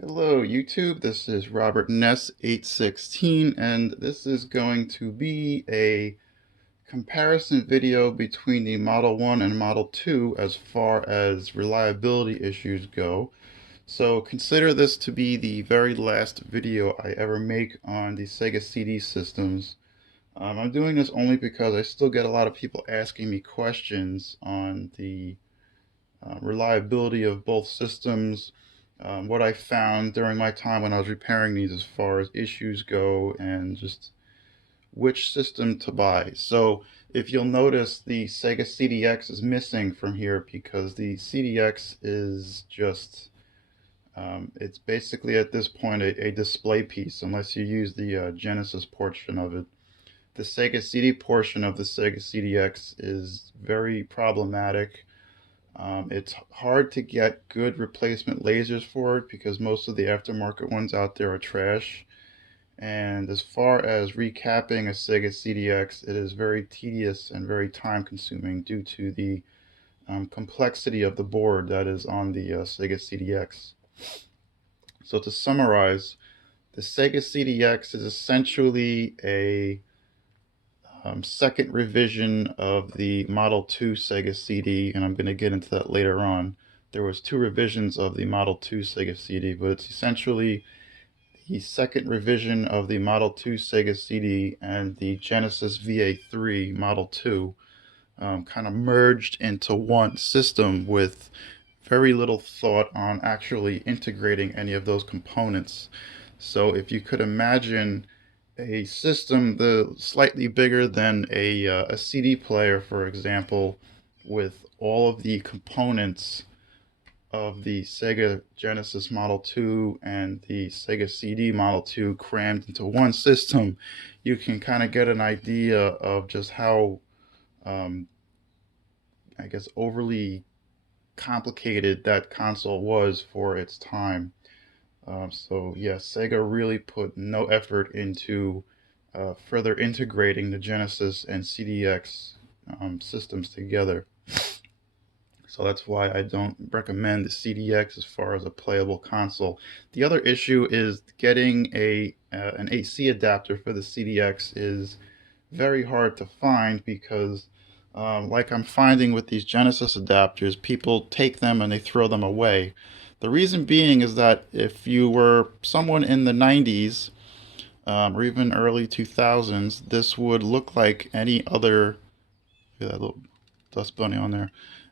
Hello YouTube, this is Robert Ness 816 and this is going to be a comparison video between the Model 1 and Model 2 as far as reliability issues go. So consider this to be the very last video I ever make on the Sega CD systems. I'm doing this only because I still get a lot of people asking me questions on the reliability of both systems, what I found during my time when I was repairing these as far as issues go, and just which system to buy. So if you'll notice, the Sega CDX is missing from here because the CDX is just, it's basically at this point a display piece unless you use the Genesis portion of it. The Sega CD portion of the Sega CDX is very problematic. It's hard to get good replacement lasers for it because most of the aftermarket ones out there are trash. And as far as recapping a Sega CDX, it is very tedious and very time consuming due to the complexity of the board that is on the Sega CDX. So to summarize, the Sega CDX is essentially a second revision of the Model 2 Sega CD, and I'm going to get into that later on. There was two revisions of the Model 2 Sega CD, but it's essentially the second revision of the Model 2 Sega CD and the Genesis VA3 Model 2 kind of merged into one system with very little thought on actually integrating any of those components. So if you could imagine a system slightly bigger than a CD player, for example, with all of the components of the Sega Genesis Model 2 and the Sega CD Model 2 crammed into one system, you can kind of get an idea of just how, I guess, overly complicated that console was for its time. So yeah, Sega really put no effort into further integrating the Genesis and CDX systems together. So that's why I don't recommend the CDX as far as a playable console. The other issue is getting an AC adapter for the CDX is very hard to find because like I'm finding with these Genesis adapters, people take them and they throw them away. The reason being is that if you were someone in the 90s or even early 2000s, this would look like any other, look at that little dust bunny on there.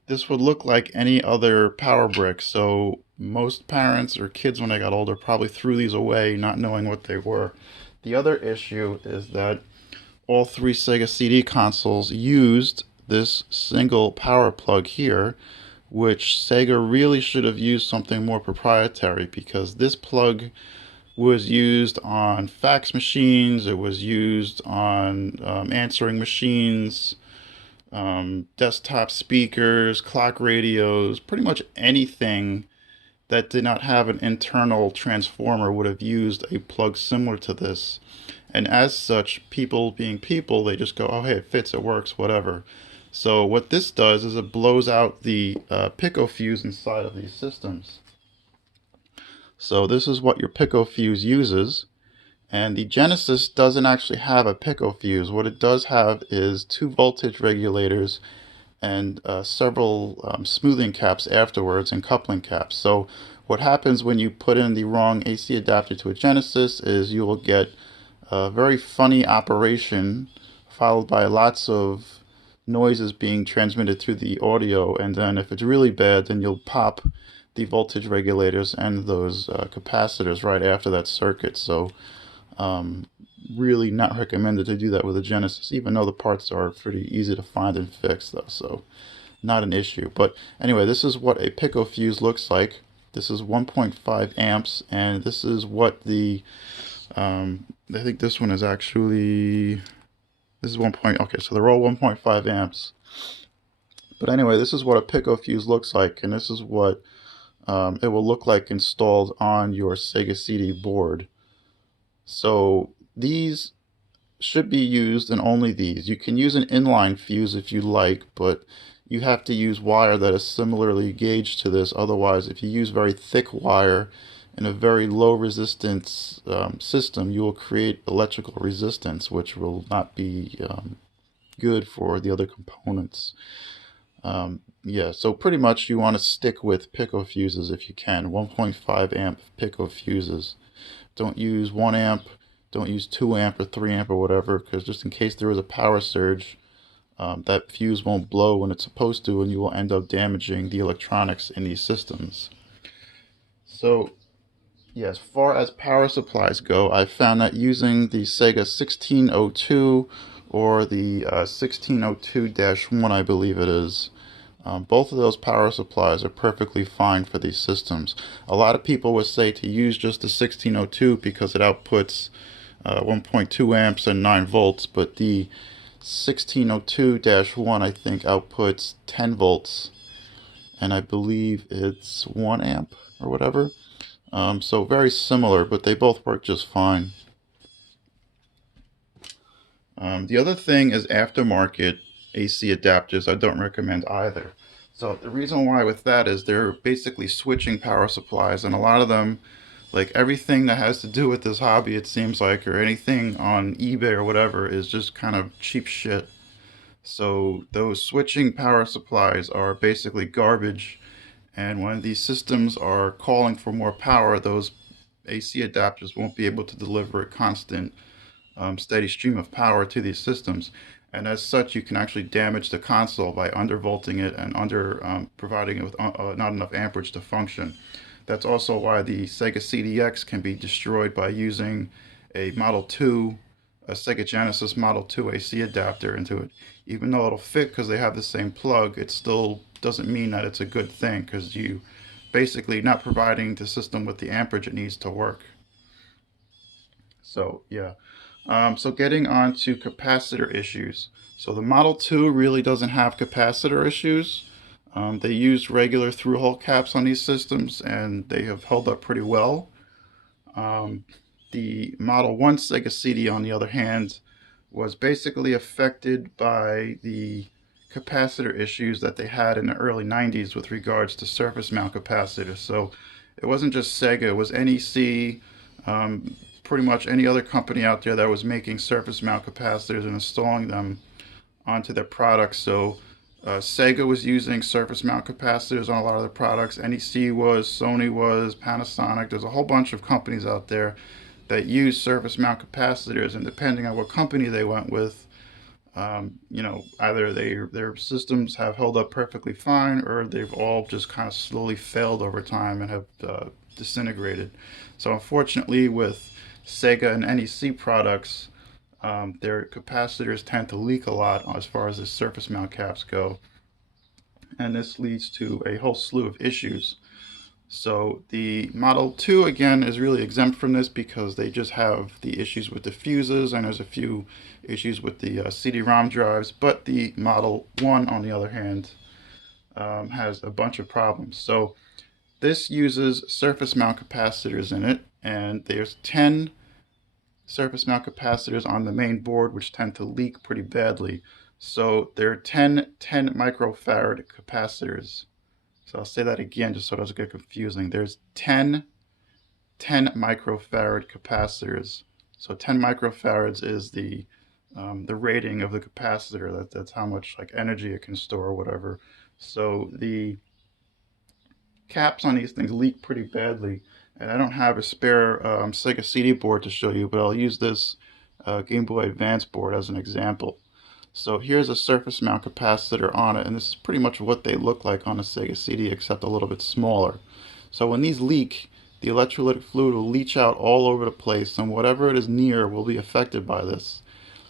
This would look like any other power brick. So most parents or kids when they got older probably threw these away not knowing what they were. The other issue is that all three Sega CD consoles used this single power plug here, which Sega really should have used something more proprietary because this plug was used on fax machines, it was used on answering machines, desktop speakers, clock radios, pretty much anything that did not have an internal transformer would have used a plug similar to this. And as such, people being people, they just go, oh, hey, it fits, it works, whatever. So what this does is it blows out the Pico fuse inside of these systems. So this is what your Pico fuse uses. And the Genesis doesn't actually have a Pico fuse. What it does have is two voltage regulators and several smoothing caps afterwards and coupling caps. So what happens when you put in the wrong AC adapter to a Genesis is you will get a very funny operation followed by lots of noises being transmitted through the audio, and then if it's really bad, then you'll pop the voltage regulators and those capacitors right after that circuit. So really not recommended to do that with a Genesis, even though the parts are pretty easy to find and fix though, so not an issue. But anyway, this is what a Pico fuse looks like. This is 1.5 amps, and this is what the I think this one is actually, this is 1. Okay, so they're all 1.5 amps. But anyway, this is what a Pico fuse looks like, and this is what it will look like installed on your Sega CD board. So these should be used, and only these. You can use an inline fuse if you like, but you have to use wire that is similarly gauged to this. Otherwise, if you use very thick wire in a very low resistance system, you will create electrical resistance, which will not be good for the other components. Yeah, so pretty much you want to stick with pico fuses if you can. 1.5 amp pico fuses. Don't use 1 amp, don't use 2 amp or 3 amp or whatever, because just in case there is a power surge, that fuse won't blow when it's supposed to, and you will end up damaging the electronics in these systems. So, yeah, as far as power supplies go, I found that using the Sega 1602 or the 1602-1, I believe it is, both of those power supplies are perfectly fine for these systems. A lot of people would say to use just the 1602 because it outputs 1.2 amps and 9 volts, but the 1602-1 I think outputs 10 volts, and I believe it's 1 amp or whatever. So very similar, but they both work just fine. The other thing is aftermarket AC adapters. I don't recommend either. So the reason why with that is they're basically switching power supplies, and a lot of them, like everything that has to do with this hobby, it seems like, or anything on eBay or whatever, is just kind of cheap shit. So those switching power supplies are basically garbage, and when these systems are calling for more power, those AC adapters won't be able to deliver a constant steady stream of power to these systems. And as such, you can actually damage the console by undervolting it and providing it with not enough amperage to function. That's also why the Sega CDX can be destroyed by using a Model 2, a Sega Genesis Model 2 AC adapter into it. Even though it'll fit because they have the same plug, it still doesn't mean that it's a good thing, because you basically not providing the system with the amperage it needs to work. So yeah. So getting on to capacitor issues. So the Model 2 really doesn't have capacitor issues. They use regular through-hole caps on these systems, and they have held up pretty well. The Model 1 Sega CD, on the other hand, was basically affected by the capacitor issues that they had in the early 90s with regards to surface mount capacitors. So it wasn't just Sega, it was NEC, pretty much any other company out there that was making surface mount capacitors and installing them onto their products. So Sega was using surface mount capacitors on a lot of their products. NEC was, Sony was, Panasonic. There's a whole bunch of companies out there that use surface mount capacitors, and depending on what company they went with, either their systems have held up perfectly fine, or they've all just kind of slowly failed over time and have disintegrated. So unfortunately, with Sega and NEC products, their capacitors tend to leak a lot as far as the surface mount caps go, and this leads to a whole slew of issues. So the Model 2 again is really exempt from this because they just have the issues with the fuses, and there's a few issues with the CD-ROM drives, but the Model 1 on the other hand has a bunch of problems. So this uses surface mount capacitors in it, and there's 10 surface mount capacitors on the main board, which tend to leak pretty badly. So there are 10 microfarad capacitors. So I'll say that again just so it doesn't get confusing. There's 10 microfarad capacitors. So 10 microfarads is the rating of the capacitor. That's how much like energy it can store or whatever. So the caps on these things leak pretty badly. And I don't have a spare Sega CD board to show you, but I'll use this Game Boy Advance board as an example. So here's a surface mount capacitor on it, and this is pretty much what they look like on a Sega CD, except a little bit smaller. So when these leak, the electrolytic fluid will leach out all over the place, and whatever it is near will be affected by this.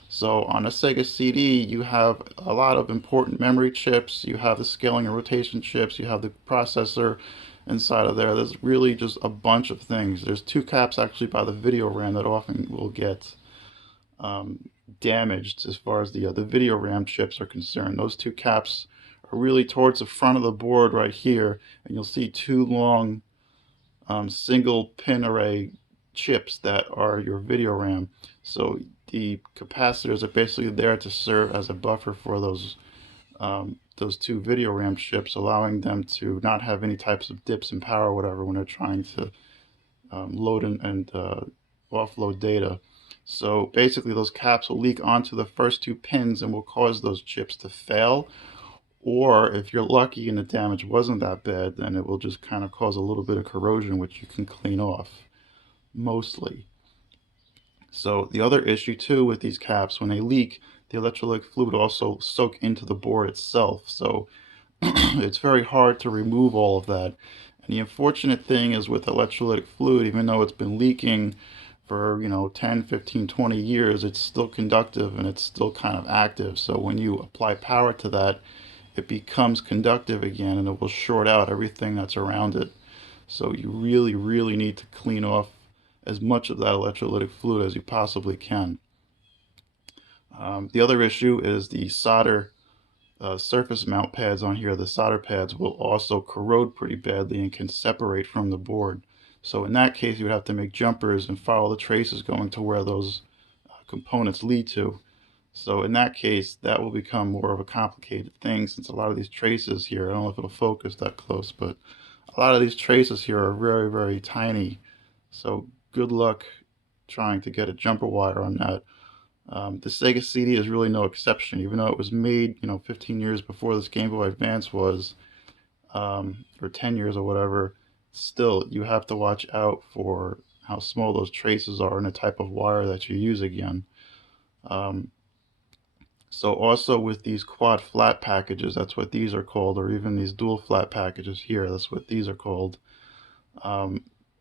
So on a Sega CD, you have a lot of important memory chips, you have the scaling and rotation chips, you have the processor inside of there. There's really just a bunch of things. There's two caps actually by the video RAM that often will get damaged as far as the video RAM chips are concerned. Those two caps are really towards the front of the board right here, and you'll see two long single pin array chips that are your video RAM. So the capacitors are basically there to serve as a buffer for those two video RAM chips, allowing them to not have any types of dips in power or whatever when they're trying to load and offload data. So basically those caps will leak onto the first two pins and will cause those chips to fail. Or if you're lucky and the damage wasn't that bad, then it will just kind of cause a little bit of corrosion, which you can clean off, mostly. So the other issue too with these caps, when they leak, the electrolytic fluid also soak into the board itself. So it's very hard to remove all of that. And the unfortunate thing is with electrolytic fluid, even though it's been leaking for 10, 15, 20 years, it's still conductive and it's still kind of active. So when you apply power to that, it becomes conductive again and it will short out everything that's around it. So you really, really need to clean off as much of that electrolytic fluid as you possibly can. The other issue is the solder surface mount pads on here. The solder pads will also corrode pretty badly and can separate from the board. So in that case, you would have to make jumpers and follow the traces going to where those components lead to. So in that case, that will become more of a complicated thing, since a lot of these traces here, I don't know if it'll focus that close, but a lot of these traces here are very, very tiny. So good luck trying to get a jumper wire on that. The Sega CD is really no exception, even though it was made, 15 years before this Game Boy Advance was, or 10 years or whatever. Still, you have to watch out for how small those traces are and the type of wire that you use again. So also with these quad flat packages, that's what these are called, or even these dual flat packages here, that's what these are called.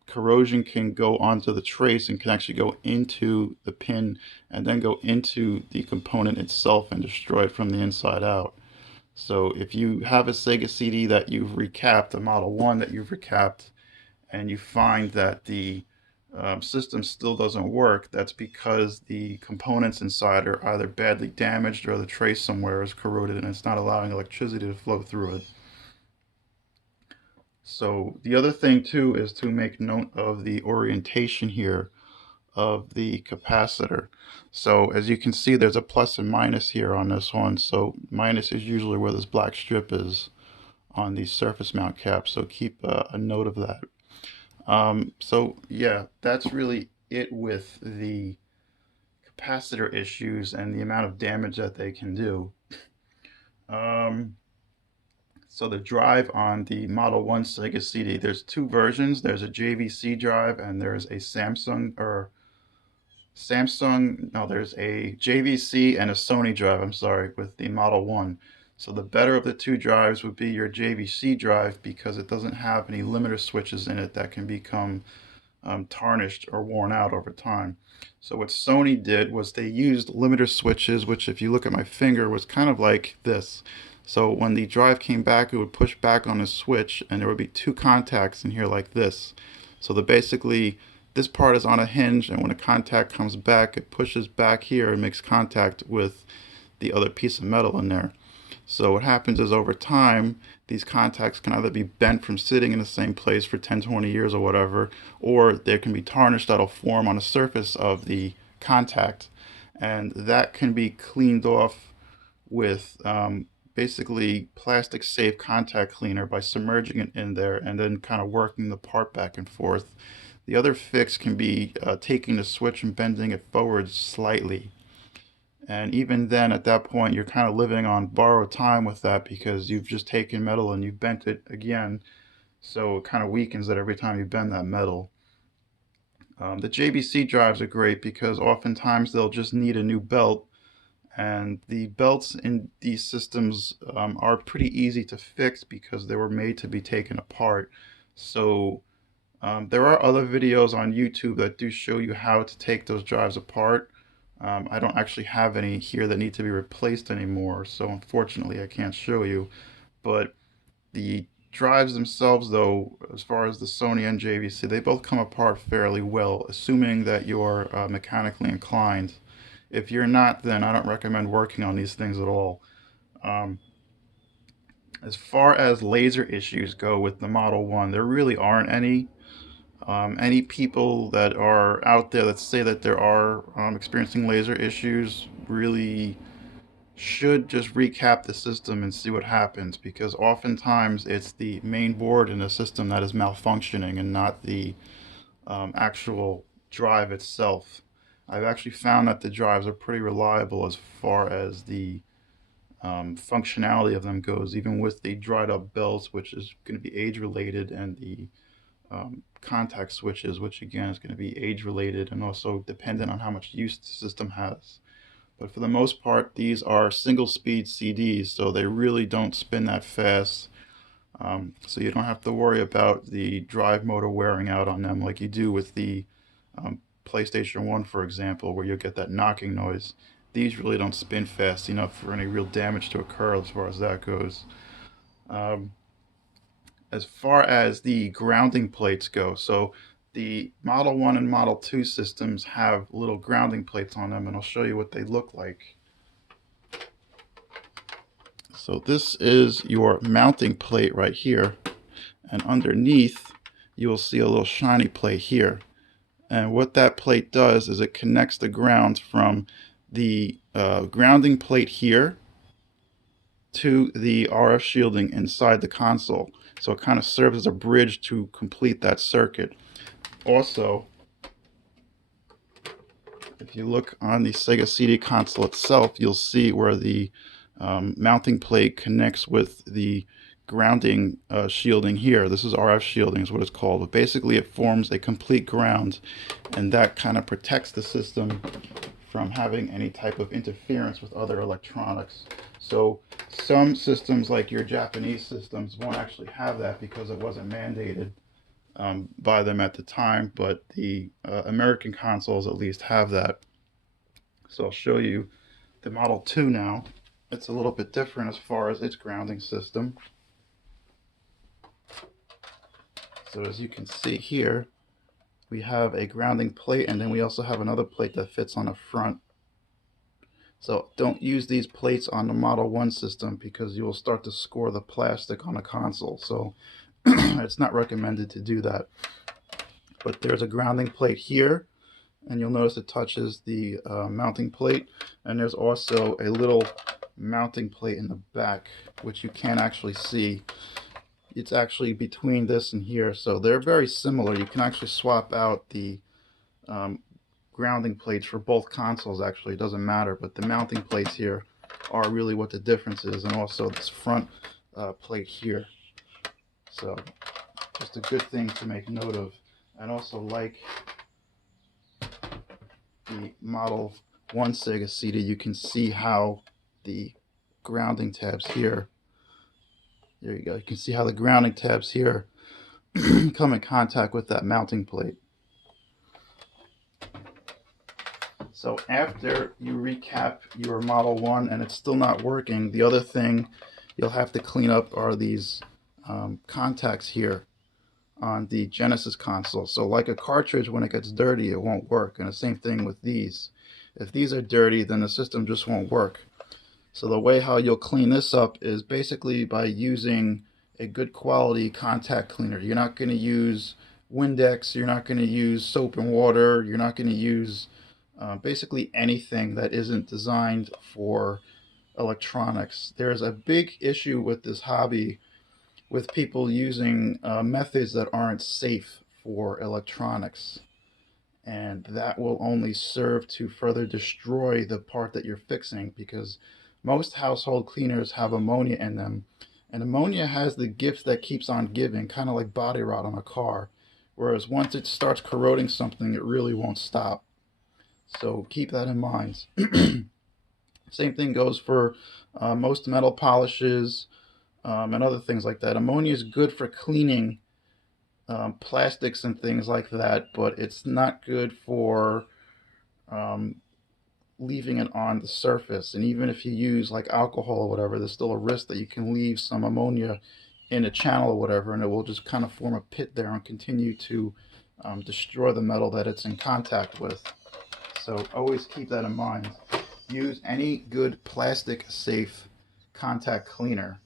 Corrosion can go onto the trace and can actually go into the pin and then go into the component itself and destroy it from the inside out. So if you have a Sega CD that you've recapped, a Model 1 that you've recapped, and you find that the system still doesn't work, that's because the components inside are either badly damaged or the trace somewhere is corroded and it's not allowing electricity to flow through it. So the other thing too is to make note of the orientation here of the capacitor. So as you can see, there's a plus and minus here on this one. So minus is usually where this black strip is on these surface mount caps, so keep a note of that. So yeah, that's really it with the capacitor issues and the amount of damage that they can do. So the drive on the Model 1 Sega CD, there's two versions. There's a JVC drive and there's a there's a JVC and a Sony drive, I'm sorry, with the Model 1. So the better of the two drives would be your JVC drive because it doesn't have any limiter switches in it that can become tarnished or worn out over time. So what Sony did was they used limiter switches, which if you look at my finger was kind of like this. So when the drive came back, it would push back on the switch and there would be two contacts in here like this. So basically this part is on a hinge, and when a contact comes back, it pushes back here and makes contact with the other piece of metal in there. So what happens is over time, these contacts can either be bent from sitting in the same place for 10, 20 years or whatever, or there can be tarnish that'll form on the surface of the contact. And that can be cleaned off with basically plastic safe contact cleaner by submerging it in there and then kind of working the part back and forth. The other fix can be taking the switch and bending it forward slightly. And even then, at that point, you're kind of living on borrowed time with that because you've just taken metal and you've bent it again. So it kind of weakens it every time you bend that metal. The JVC drives are great because oftentimes they'll just need a new belt. And the belts in these systems are pretty easy to fix because they were made to be taken apart. So there are other videos on YouTube that do show you how to take those drives apart. I don't actually have any here that need to be replaced anymore, so unfortunately I can't show you. But the drives themselves, though, as far as the Sony and JVC, they both come apart fairly well, assuming that you're mechanically inclined. If you're not, then I don't recommend working on these things at all. As far as laser issues go with the Model 1, there really aren't any. Any people that are out there that say that there are experiencing laser issues really should just recap the system and see what happens, because oftentimes it's the main board in the system that is malfunctioning and not the actual drive itself. I've actually found that the drives are pretty reliable as far as the functionality of them goes, even with the dried up belts, which is going to be age related, and the contact switches, which again is going to be age related and also dependent on how much use the system has. But for the most part, these are single speed CDs, so they really don't spin that fast. So you don't have to worry about the drive motor wearing out on them like you do with the PlayStation 1, for example, where you'll get that knocking noise. These really don't spin fast enough for any real damage to occur as far as that goes. Um, as far as the grounding plates go, so the Model 1 and Model 2 systems have little grounding plates on them, and I'll show you what they look like. So this is your mounting plate right here, and underneath you will see a little shiny plate here. And what that plate does is it connects the ground from the grounding plate here to the RF shielding inside the console. So it kind of serves as a bridge to complete that circuit. Also, if you look on the Sega CD console itself, you'll see where the mounting plate connects with the grounding shielding here. This is RF shielding is what it's called, but basically it forms a complete ground, and that kind of protects the system from having any type of interference with other electronics. So some systems like your Japanese systems won't actually have that because it wasn't mandated by them at the time, but the American consoles at least have that. So I'll show you the Model 2 now. It's a little bit different as far as its grounding system. So as you can see here, we have a grounding plate, and then we also have another plate that fits on the front. So don't use these plates on the Model 1 system because you will start to score the plastic on the console. So it's not recommended to do that. But there's a grounding plate here, and you'll notice it touches the mounting plate. And there's also a little mounting plate in the back, which you can't actually see. It's actually between this and here, so they're very similar. You can actually swap out the grounding plates for both consoles. Actually, it doesn't matter, but the mounting plates here are really what the difference is, and also this front plate here. So just a good thing to make note of. And also, like the Model 1 Sega CD, you can see how the grounding tabs here, there you go, you can see how the grounding tabs here come in contact with that mounting plate. So after you recap your Model 1 and it's still not working, the other thing you'll have to clean up are these contacts here on the Genesis console. So like a cartridge, when it gets dirty, it won't work. And the same thing with these. If these are dirty, then the system just won't work. So the way how you'll clean this up is basically by using a good quality contact cleaner. You're not going to use Windex, you're not going to use soap and water, you're not going to use basically anything that isn't designed for electronics. There's a big issue with this hobby with people using methods that aren't safe for electronics, and that will only serve to further destroy the part that you're fixing, because most household cleaners have ammonia in them, and ammonia has the gift that keeps on giving, kind of like body rot on a car, whereas once it starts corroding something, it really won't stop. So keep that in mind. Same thing goes for most metal polishes and other things like that. Ammonia is good for cleaning plastics and things like that, but it's not good for leaving it on the surface. And even if you use like alcohol or whatever, there's still a risk that you can leave some ammonia in a channel or whatever, and it will just kind of form a pit there and continue to destroy the metal that it's in contact with. So always keep that in mind. Use any good plastic safe contact cleaner.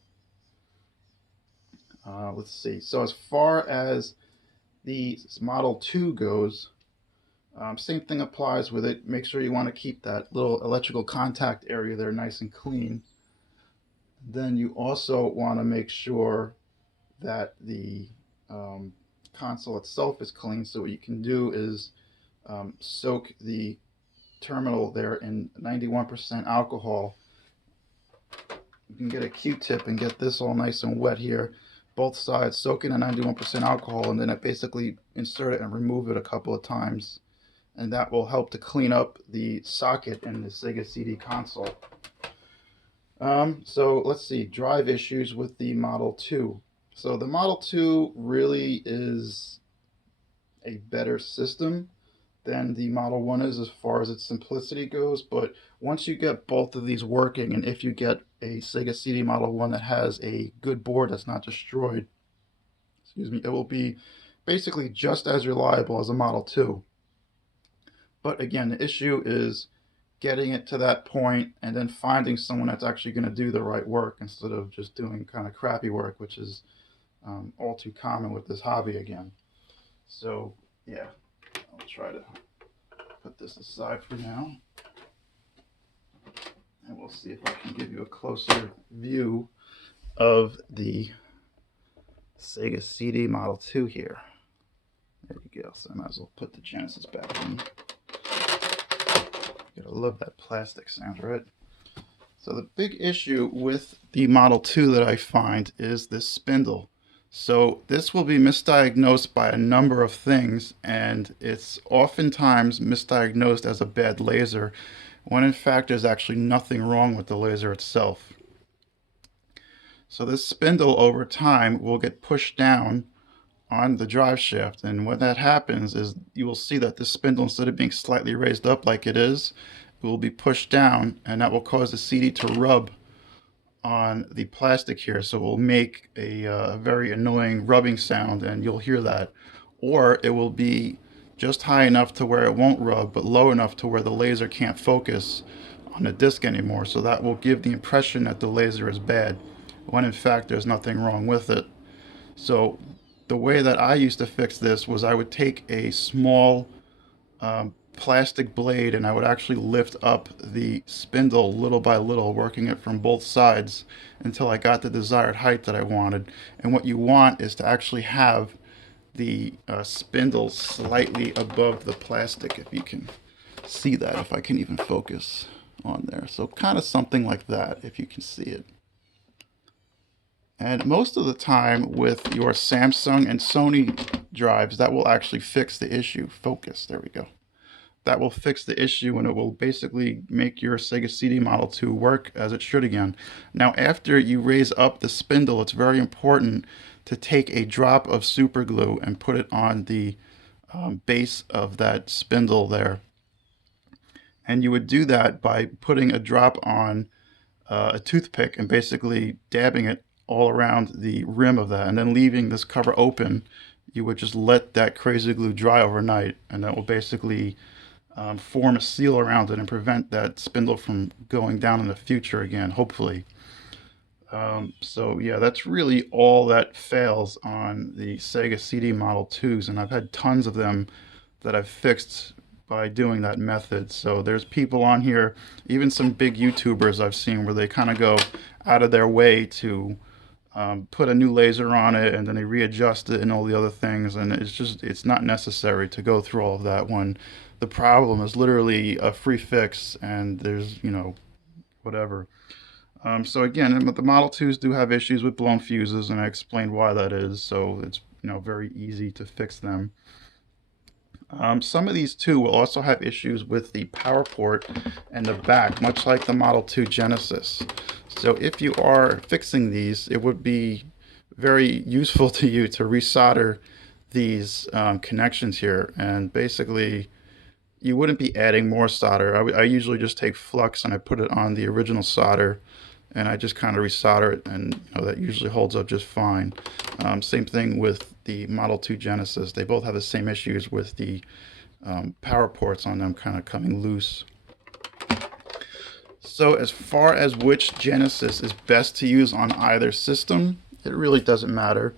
Let's see. So as far as the Model 2 goes, same thing applies with it. Make sure you want to keep that little electrical contact area there nice and clean. Then you also want to make sure that the console itself is clean. So what you can do is soak the terminal there in 91% alcohol. You can get a Q-tip and get this all nice and wet here, both sides, soak in a 91% alcohol, and then I basically insert it and remove it a couple of times, and that will help to clean up the socket in the Sega CD console. So let's see, drive issues with the Model 2. So the Model 2 really is a better system than the Model 1 is as far as its simplicity goes, but once you get both of these working, and if you get a Sega CD Model 1 that has a good board that's not destroyed, excuse me, it will be basically just as reliable as a Model 2. But again, the issue is getting it to that point and then finding someone that's actually going to do the right work instead of just doing kind of crappy work, which is all too common with this hobby again. So yeah, I'll try to put this aside for now, and we'll see if I can give you a closer view of the Sega CD Model 2 here. There we go. So I might as well put the Genesis back in. Gotta love that plastic sound, right? So the big issue with the Model 2 that I find is this spindle. So this will be misdiagnosed by a number of things, and it's oftentimes misdiagnosed as a bad laser, when in fact there's actually nothing wrong with the laser itself. So this spindle over time will get pushed down on the drive shaft, and when that happens is you will see that this spindle, instead of being slightly raised up like it is, it will be pushed down, and that will cause the CD to rub on the plastic here, so it will make a very annoying rubbing sound, and you'll hear that. Or it will be just high enough to where it won't rub, but low enough to where the laser can't focus on the disc anymore, so that will give the impression that the laser is bad, when in fact there's nothing wrong with it. So the way that I used to fix this was I would take a small plastic blade and I would actually lift up the spindle little by little, working it from both sides until I got the desired height that I wanted. And what you want is to actually have the spindle slightly above the plastic, if you can see that, if I can even focus on there. So kind of something like that, if you can see it. And most of the time with your Samsung and Sony drives, that will actually fix the issue. Focus, there we go. That will fix the issue, and it will basically make your Sega CD Model 2 work as it should again. Now, after you raise up the spindle, it's very important to take a drop of super glue and put it on the base of that spindle there. And you would do that by putting a drop on a toothpick and basically dabbing it all around the rim of that, and then leaving this cover open. You would just let that crazy glue dry overnight, and that will basically form a seal around it and prevent that spindle from going down in the future again, hopefully. So yeah, that's really all that fails on the Sega CD Model 2s, and I've had tons of them that I've fixed by doing that method. So there's people on here, even some big YouTubers I've seen, where they kind of go out of their way to put a new laser on it, and then they readjust it and all the other things, and it's not necessary to go through all of that when the problem is literally a free fix and there's, whatever. So again, the Model 2s do have issues with blown fuses, and I explained why that is, so it's very easy to fix them. Some of these too will also have issues with the power port and the back, much like the Model 2 Genesis. So if you are fixing these, it would be very useful to you to resolder these connections here, and basically you wouldn't be adding more solder. I usually just take flux and I put it on the original solder, and I just kind of resolder it, and that usually holds up just fine. Same thing with the Model 2 Genesis. They both have the same issues with the power ports on them kind of coming loose. So as far as which Genesis is best to use on either system, it really doesn't matter.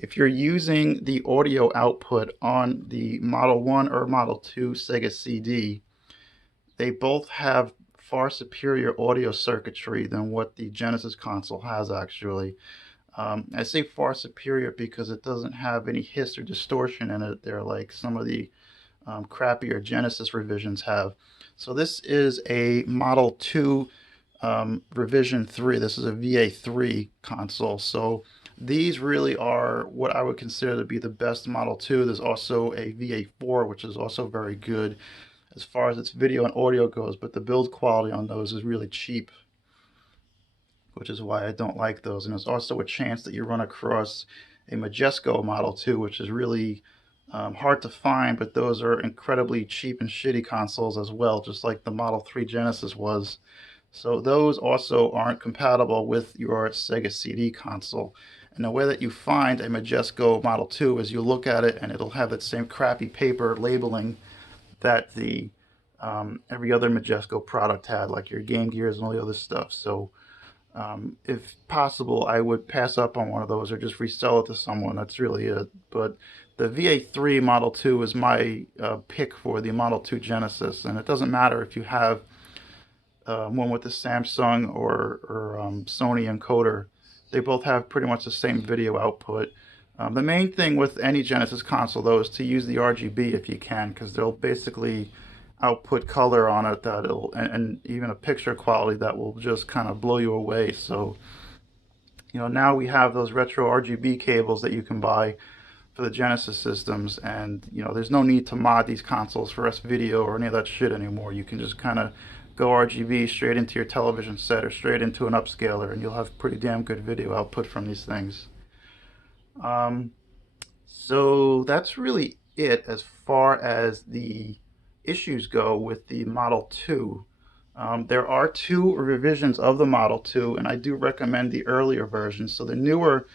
If you're using the audio output on the Model 1 or Model 2 Sega CD, they both have far superior audio circuitry than what the Genesis console has, actually. I say far superior because it doesn't have any hiss or distortion in it. They're like some of the crappier Genesis revisions have. So this is a Model 2 revision 3. This is a VA3 console. So these really are what I would consider to be the best Model 2. There's also a VA4, which is also very good as far as its video and audio goes, but the build quality on those is really cheap, which is why I don't like those. And there's also a chance that you run across a Majesco Model 2, which is really hard to find, but those are incredibly cheap and shitty consoles as well, just like the Model 3 Genesis was. So those also aren't compatible with your Sega CD console. And the way that you find a Majesco Model 2 is you look at it and it'll have that same crappy paper labeling that the every other Majesco product had, like your Game Gears and all the other stuff. So if possible, I would pass up on one of those or just resell it to someone. That's really it. But the VA3 Model 2 is my pick for the Model 2 Genesis, and it doesn't matter if you have one with the Samsung or Sony encoder. They both have pretty much the same video output. The main thing with any Genesis console, though, is to use the RGB if you can, because they'll basically output color on it and even a picture quality that will just kind of blow you away. So, now we have those retro RGB cables that you can buy for the Genesis systems, and there's no need to mod these consoles for S-Video or any of that shit anymore. You can just kind of go RGB straight into your television set or straight into an upscaler, and you'll have pretty damn good video output from these things. So that's really it as far as the issues go with the Model 2. There are 2 revisions of the Model 2, and I do recommend the earlier version. So the newer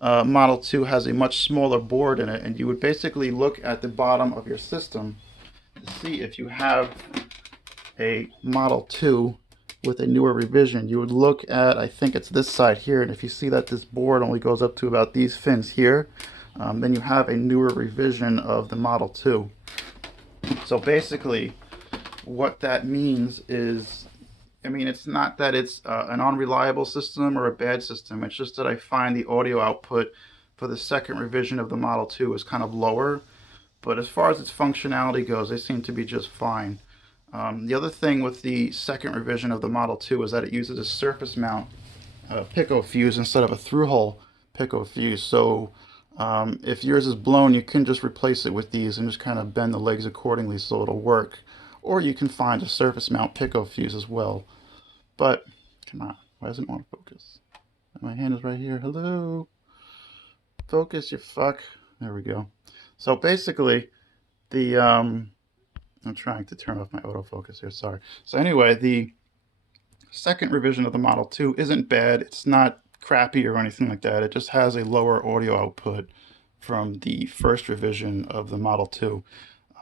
Model 2 has a much smaller board in it, and you would basically look at the bottom of your system to see if you have a Model 2 with a newer revision. You would look at, I think it's this side here, and if you see that this board only goes up to about these fins here, then you have a newer revision of the Model 2. So basically, what that means is, it's not that it's an unreliable system or a bad system. It's just that I find the audio output for the second revision of the Model 2 is kind of lower. But as far as its functionality goes, they seem to be just fine. The other thing with the second revision of the Model 2 is that it uses a surface mount Pico fuse instead of a through-hole Pico fuse. So if yours is blown, you can just replace it with these and just kind of bend the legs accordingly so it'll work. Or you can find a surface mount Pico fuse as well. But, come on, why doesn't it want to focus? My hand is right here. Hello? Focus, you fuck. There we go. So basically, I'm trying to turn off my autofocus here, sorry. So anyway, the second revision of the Model 2 isn't bad. It's not crappy or anything like that. It just has a lower audio output from the first revision of the Model 2.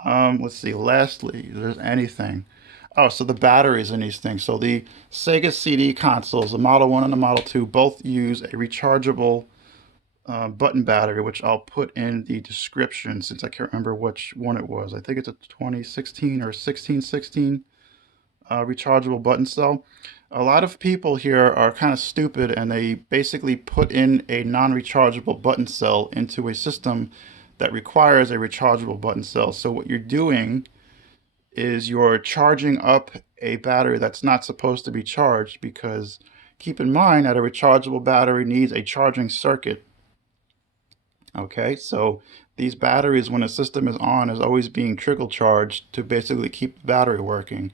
Let's see, lastly, if there's anything. Oh, so the batteries in these things. So the Sega CD consoles, the Model 1 and the Model 2, both use a rechargeable button battery, which I'll put in the description since I can't remember which one it was. I think it's a 2016 or 1616 rechargeable button cell. A lot of people here are kind of stupid and they basically put in a non-rechargeable button cell into a system that requires a rechargeable button cell. So what you're doing is you're charging up a battery that's not supposed to be charged, because keep in mind that a rechargeable battery needs a charging circuit. Okay, so these batteries, when the system is on, is always being trickle charged to basically keep the battery working.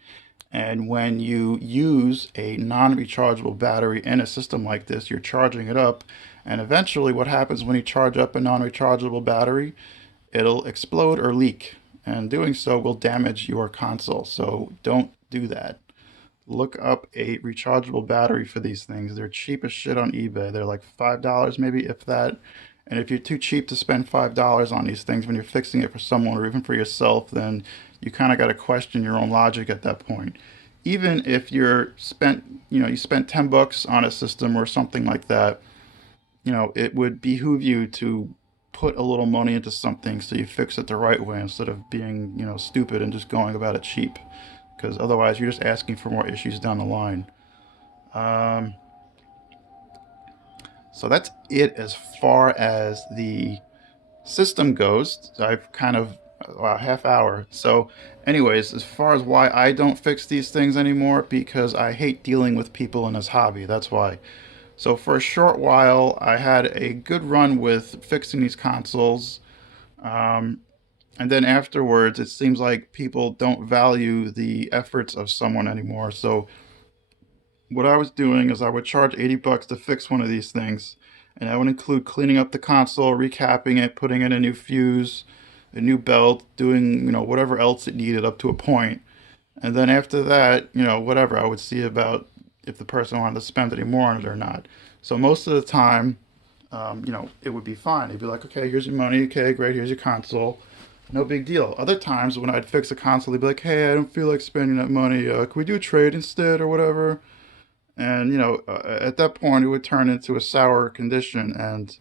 And when you use a non-rechargeable battery in a system like this, you're charging it up. And eventually what happens when you charge up a non-rechargeable battery, it'll explode or leak. And doing so will damage your console. So don't do that. Look up a rechargeable battery for these things. They're cheap as shit on eBay. They're like $5 maybe, if that. And if you're too cheap to spend $5 on these things when you're fixing it for someone or even for yourself, then you kind of got to question your own logic at that point. Even if you spent $10 on a system or something like that, it would behoove you to put a little money into something so you fix it the right way instead of being, stupid and just going about it cheap. Because otherwise you're just asking for more issues down the line. So that's it as far as the system goes. I've kind of a half hour. So, anyways, as far as why I don't fix these things anymore, because I hate dealing with people in this hobby. That's why. So for a short while, I had a good run with fixing these consoles. Um, and then afterwards, it seems like people don't value the efforts of someone anymore. So what I was doing is I would charge $80 to fix one of these things, and that would include cleaning up the console, recapping it, putting in a new fuse, a new belt, doing whatever else it needed up to a point. And then after that, whatever, I would see about if the person wanted to spend any more on it or not. So most of the time, it would be fine. It'd be like, okay, here's your money. Okay, great. Here's your console. No big deal. Other times when I'd fix a console, they'd be like, hey, I don't feel like spending that money. Can we do a trade instead or whatever? And at that point, it would turn into a sour condition. And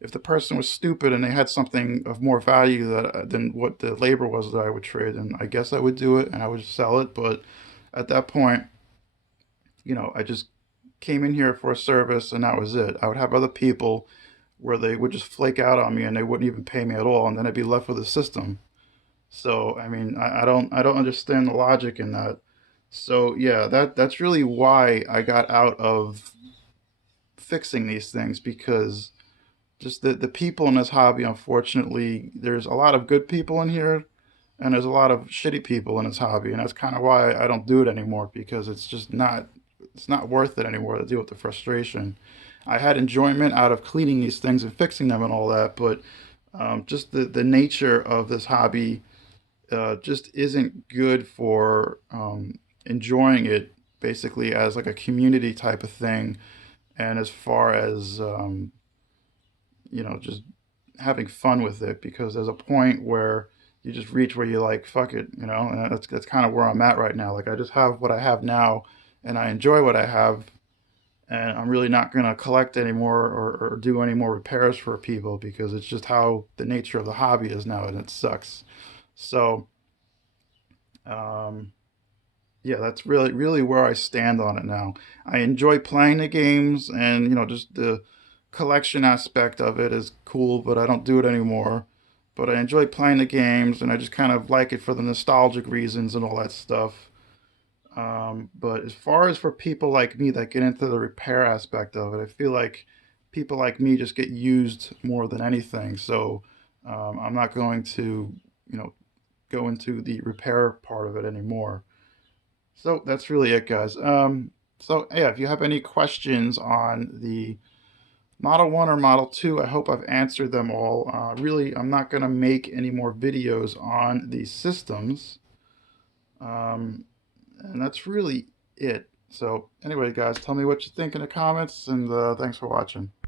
if the person was stupid and they had something of more value than what the labor was that I would trade, then I guess I would do it and I would sell it. But at that point, I just came in here for a service and that was it. I would have other people where they would just flake out on me and they wouldn't even pay me at all, and then I'd be left with a system. So I mean, I don't understand the logic in that. So yeah, that's really why I got out of fixing these things, because just the people in this hobby, unfortunately, there's a lot of good people in here and there's a lot of shitty people in this hobby, and that's kind of why I don't do it anymore, because it's not worth it anymore to deal with the frustration. I had enjoyment out of cleaning these things and fixing them and all that, but just the nature of this hobby just isn't good for enjoying it basically as like a community type of thing. And as far as just having fun with it, because there's a point where you just reach where you're like, fuck it, and that's kind of where I'm at right now. Like, I just have what I have now and I enjoy what I have, and I'm really not going to collect anymore, or do any more repairs for people, because it's just how the nature of the hobby is now, and it sucks. So, um, yeah, that's really where I stand on it now. I enjoy playing the games, and just the collection aspect of it is cool, but I don't do it anymore. But I enjoy playing the games, and I just kind of like it for the nostalgic reasons and all that stuff. But as far as for people like me that get into the repair aspect of it, I feel like people like me just get used more than anything. So I'm not going to, you know, go into the repair part of it anymore. So that's really it, guys. So yeah, if you have any questions on the Model 1 or Model 2, I hope I've answered them all. Really, I'm not going to make any more videos on these systems. Um, and that's really it. So, anyway, guys, tell me what you think in the comments, and thanks for watching.